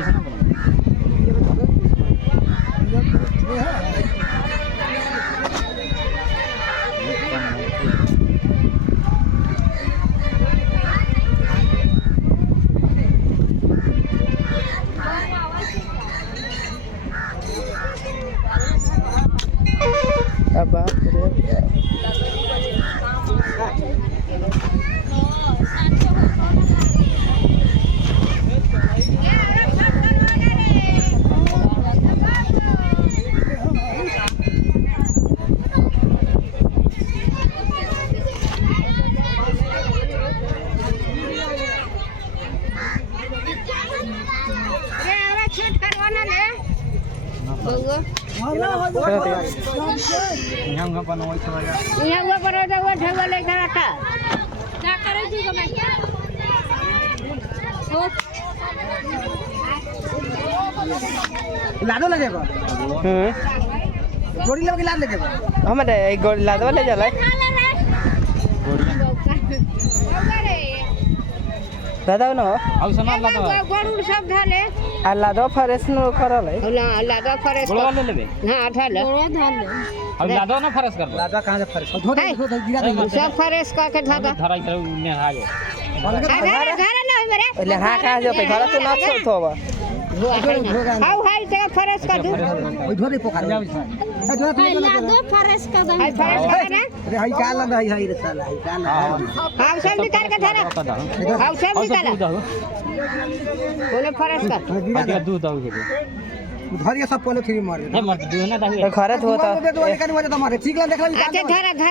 कैसे ना बाप रे यहाँ पर नोई चलेगा यहाँ वो पर वो ठगले कराता क्या करे जी को मैं लाडो लगेगा गोड़ी लगे लाड लगेगा हमारे एक गोड़ी लाद वाले चला दादा न अब सुना लगा गोड़ सब धाले अल्लाह दो फरेस नो करल है अल्लाह दा फरेस गोड़ वाले लेबे हां धाले अब लादो ना फरस कर लादा कहां से फरेस धो दे गिरा दे सब फरेस का के धागा धराई कर ने आगे घर ना मेरे ले हां कहां से घर तो ना छोड़ थोबा हाउ हाई ते फरेस का दू ओइ धो दे पोखर दो फरेस का दो हाई फरेस का ना अरे हाई का लगा हाई रे साला हाई का लगा हाउ सब निकाल के धरा हाउ सब निकाल बोले फरेस का आगे दूध आओ के धरिया सब पॉलिथीन मार मर दूध ना घरे धोता अच्छा धरा धरा